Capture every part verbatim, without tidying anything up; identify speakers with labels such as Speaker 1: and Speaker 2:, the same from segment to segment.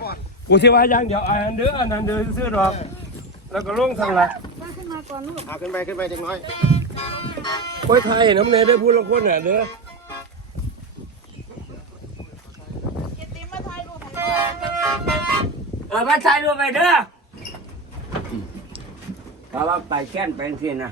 Speaker 1: กูที่ว่าอย่างเดียวอันเด้ออันนั้นเด้อซื้อดอกแล้วก็ลงทางละ
Speaker 2: ขึ้นมาก่อนลูก
Speaker 3: เอาขึ้นไปขึ้นไปจังน้อย
Speaker 1: โอ้ยไทยน้ำเนยได้พูดลงคนเนี่ยเด้อ
Speaker 4: เออมาถ่ายรูปไปเด้อเพราะว่าไปแค้นไปที่นะ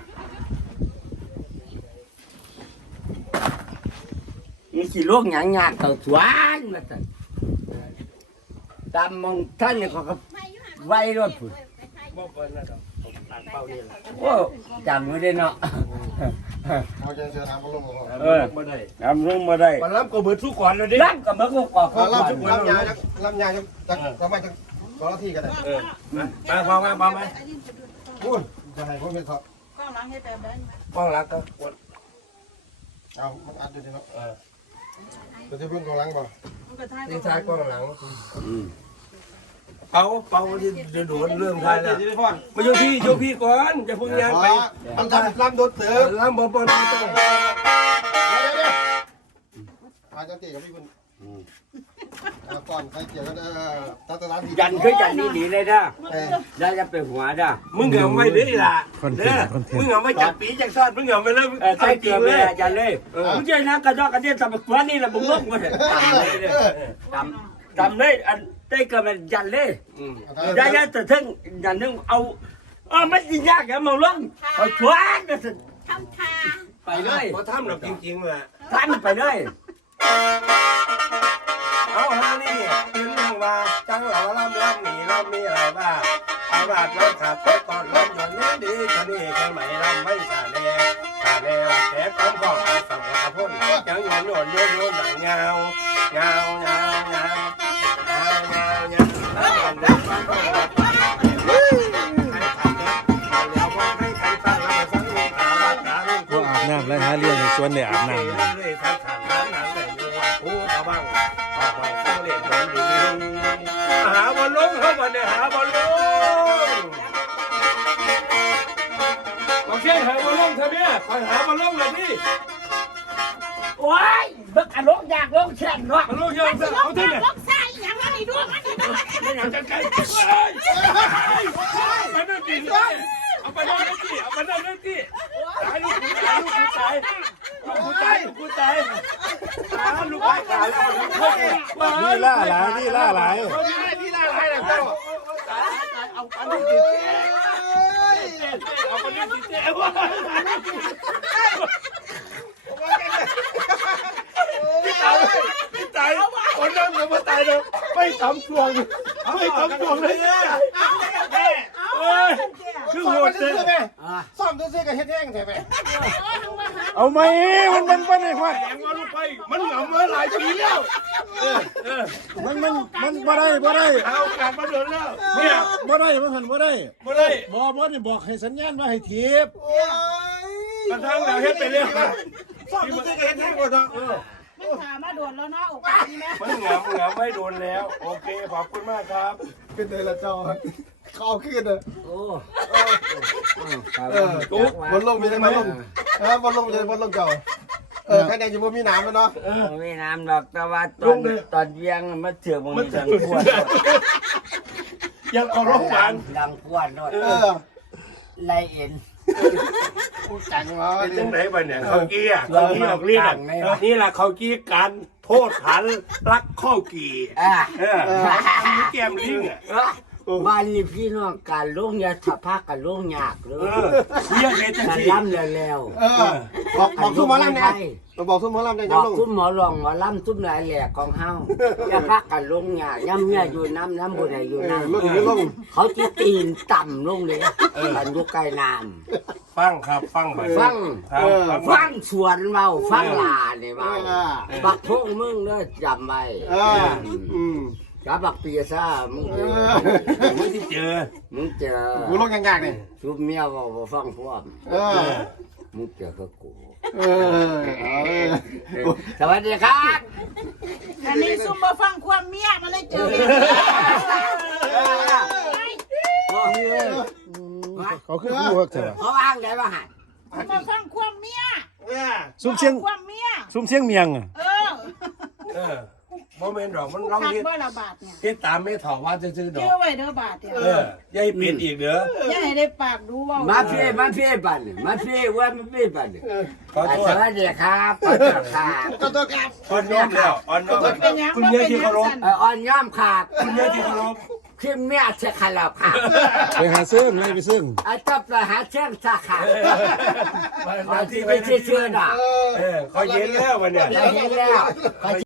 Speaker 4: นี่สิโลกหยางหยาดต่อสวนมาสั่นตามมองท่านนี่เขาก็ไว้รถผุด
Speaker 1: บอกก่อนนะดอกผมตัดเป้านี่แหละ
Speaker 4: โอ้จำไม่ได้เนาะ
Speaker 3: เอาใจเสือน้ำมาลง
Speaker 4: เออจำลงมาได้
Speaker 1: มันรับก็เบิดทุกก่อนเลยดิ
Speaker 4: รับกับมันก็กรอบ
Speaker 3: เอา
Speaker 4: ก่อน
Speaker 3: ลำลำยาลำยาจะจะจะมาจะสองนาทีกันเลย
Speaker 1: เออมาพอมาพอมา
Speaker 3: พูดจะให้ผมเป็นสอบ
Speaker 2: ก้องล้างให้แต่แบบนี้
Speaker 1: ป้องรักก็กด
Speaker 3: เอามันอัดอยู่ดีเนาะ
Speaker 1: เออ
Speaker 3: จะที่พึ่งกองหลังบ่
Speaker 2: มันก็ท้าย
Speaker 1: นี่ท้ายกล้องหลังเป่าเป่าที่จะโดนเรื่องท้ายแล้วมาโยพี่โยพี่ก่อนจะพึ่งยังไป
Speaker 3: มันทำลำโดดเสือ
Speaker 1: ลำบอลบอลต้อง
Speaker 3: เดี๋ยวเดี๋ยวมาจะตีกับพี่คุณก่อนใครเกี่ยวกันเออตาตาตา
Speaker 4: ยันคือยันนี่หนีเลยนะได้จะไปหัวด้า
Speaker 1: มึงเอาไว้เด้อล่ะเด้อมึงเอาไว้จับปีจับซ่อนมึงเอาไปเลย
Speaker 4: เออใช่เกี่ยวเลยยันเลยมึงใจนะกระจอกกระเดียนสมัครตัวนี่แหละมึงลงมาเลยทำทำเลยอันได้ก็มันยันเลยได้ยันแต่ถึงยันนึงเอาเออไม่ยากอะมึงลงเอาชวนก็สิ
Speaker 2: ทำทา
Speaker 4: ไปเลย
Speaker 1: พอทำแบบจริงๆเลย
Speaker 4: ท่านไปเลย
Speaker 1: เอาฮานี่ตื่นนั่งมาจังเหล่าลำลำหนีลำมีอะไรบ้างอาบาดลำขาดไปตอนลำหย่อนนี้ดีชนีแค่ไหมลำไม่สาแน่สาแน่แค่ความข้องสังกะพ่นยังหย่อนหย่อนโยนโยนหนังเงาเงาเงาเงาเงาเงาเงาแล้วมันได้ฟังก็รับใครทำเนี่ยแล้วพอให้ใครฟังแล้วฟังลูกตาว่าตาลูก
Speaker 5: ก็อาบน้ำแล้วหาเลี้ยงในสวนได้อาบน้ำ
Speaker 1: เลยทางขาดน้ำหนังแต่อยู่ว่าผู้ตะบังออกไปเข้าเล่นบอลดีหาบอลลงเข้ามาเนี่ยหาบอลลงโอเคหาบอลลงเถอะเนี่ยคอยหาบอลลงเลยดิ
Speaker 4: โอ้ยบักอารมณ์อยากลงแข่งเนาะ
Speaker 1: บอลลงยังจะเอาที่ไหน
Speaker 2: ลูกใส่อย่างนั้นนี่ด้วยมันนี่ด้วย
Speaker 1: ไม่อยากจะไกลไปนั่นดิเอาไปนั่นดิเอาไปนั่นดิตายลูกกูตายลูกกูตายลูกกูตายลูกกูตายตายลูกกูตาย
Speaker 5: นี่ล่าหลายนี่ล่าหลาย
Speaker 1: นี่ล่าหลายแล้วเจ้าเอาอันนี้ดิเอาอันนี้ดิเจ้าพี่ตายพี่ตายคนนั้นยังไม่ตายเลยไม่ทำช่วงไม่ทำช่วงเลยเอ้ยคือโหดเลย
Speaker 3: ซ่อมตัวเสื้อกับเฮ็ดแห้งแท้ไหม
Speaker 5: เอาไหมมันมันมันไอ้ควาย
Speaker 1: แหงว่าลูกไปมันเหงามาหลายปีแล้วเออเออ
Speaker 5: มันมันมันบ่ได้บ่ได้
Speaker 1: เอาการมาเดินแล้วเนี่ย
Speaker 5: บ่ได้มันหันบ่ได้
Speaker 1: มาเลย
Speaker 5: บ่บ่ได้บอกให้สัญญาณว่าให้ทีบ
Speaker 1: กระทั่งเราเฮ็ดไปเรื่อยซ่อมตัวเสื้อกับเฮ็ดแห้งหมดเนาะ
Speaker 2: ไม่ถามมาโดนแล้วนะอกนี่แม่
Speaker 1: มันเหงาเหงาไม่โดนแล้วโอเคขอบคุณมากครับ
Speaker 3: ขึ้นเลยละเจ้าเขาเอาขึ้นเลย
Speaker 4: โอ้
Speaker 3: เออตุ๊กบนลงมีทั้งบนลงเออบนลงจะบนลงเจ้าเออแค่ไหนจะบ่มีน้ำแล้วเนาะ
Speaker 4: ไม่น้ำดอกแต่ว่าตอนตอนเวียงมันเถื่อนมันดังขวด
Speaker 1: ยังเคารพกัน
Speaker 4: ดังขวดด้วย
Speaker 3: เออ
Speaker 4: ไรเอ็น
Speaker 3: พูดจังวะ
Speaker 1: เป็นจังไหนไปเนี่ยเขากี้อ่ะเขากี้ออกเรียกนี่แหละเขากี้การโทษฐานรักข้อกี่
Speaker 4: อ่า
Speaker 1: เออมีแกมลิงอ่ะ
Speaker 4: บ้านนี้พี่น้องการลุงยาถับพักกันลุงยากเล
Speaker 1: เอย อเรียกเฮ็ดจัง
Speaker 4: กัน
Speaker 1: ซี่
Speaker 4: ล่ำแล้ว
Speaker 3: เออบอกบอกซุ่มหมอลำเนี่ยบอกซุ่มหมอลำเนี่ย
Speaker 4: บ
Speaker 3: จะ
Speaker 4: อก
Speaker 3: ลง
Speaker 4: ตุ้มหมอรองหมอล่ำตุ้มหลายแหลกของเฮาจะพักกันลุงยากย่ำเนี่ยอยู่น้ำน้ำบุญอยู่น้
Speaker 3: ลงหรือลง
Speaker 4: ำเขาจีตีนต่ำลงเลยกันอยู่ใกล้น้ำ
Speaker 1: ฟังครับฟังไป
Speaker 4: ฟัง
Speaker 1: ครับฟัง
Speaker 4: ฟังสวนเมาฟังลาเนี่ยเมาบักพงมึงเด้อจำไว้
Speaker 3: เอออืม
Speaker 4: กับบักเปียซ่ามึง
Speaker 3: เออ
Speaker 1: มึงที่เจอ
Speaker 4: มึงเจอ
Speaker 3: กูลงยากๆเนี่ย
Speaker 4: ชุบเมียบอกว่าฟังพวก
Speaker 3: เออ
Speaker 4: มึงเจอกับกู
Speaker 3: เออเอาเลย
Speaker 4: สวัสดีครับ
Speaker 2: อันนี้ซุ่มมาฟังความเมียมันเลยเจอ
Speaker 5: เขาคือคู่ฮักใช่ป่ะ
Speaker 4: เขาอ้างได้ป่ะฮะ
Speaker 2: มาฟังความเมีย
Speaker 1: เนี่ย
Speaker 5: ซุ่มเสียง
Speaker 2: ความเมีย
Speaker 5: ซุ่มเสียงเมียงอ่ะ
Speaker 2: เออ
Speaker 1: เออโมเมนต์ดอกมัน
Speaker 2: ผู้
Speaker 1: ร้อง
Speaker 2: คัก
Speaker 1: เฮ็ด
Speaker 2: บ่ละบาทเนี่ย
Speaker 1: เฮ็ดตามไม่ถอว่าซื่อๆดอ
Speaker 2: เชื่
Speaker 1: ก
Speaker 2: อไว้เด้อบาทเนี่ย
Speaker 1: เอออย่าให้เปลี่ยนอีกเด้อ
Speaker 2: อย่าให้ได้ปากดูเว้า
Speaker 4: มาพี่มาพี่บ้านมาพี่ว่ามาพี่บ้าน
Speaker 1: ขอโท
Speaker 4: ส
Speaker 1: ษ
Speaker 4: วัสดีครับขอโทษครับ
Speaker 3: ก็ตัวครับ
Speaker 1: อ่อนน้อมแล้วอ่อนน้อม
Speaker 2: เป็นหยัง
Speaker 1: คุณ
Speaker 2: บ่
Speaker 1: เมีย
Speaker 2: เป็น
Speaker 1: ที่
Speaker 2: หยั
Speaker 1: เคาง รพ
Speaker 2: สั่น
Speaker 4: เอ่ออ่อนย่อมครับ
Speaker 1: คุณเมียที่เคารพ
Speaker 4: ขึ้นเมียเชคาราครับ
Speaker 5: ไปหาซึ่งเลยไปซึ่ง
Speaker 4: ไอ้เจ้าไปหาเชื่องสาขา
Speaker 1: มา
Speaker 4: มา
Speaker 1: ที่
Speaker 4: ที่
Speaker 1: ไป
Speaker 4: ไป
Speaker 1: ที่
Speaker 4: เชื่อน่ะ
Speaker 1: เออเขาเย็นแล้ววันเนี้ย
Speaker 4: ได้เห็นแล้ว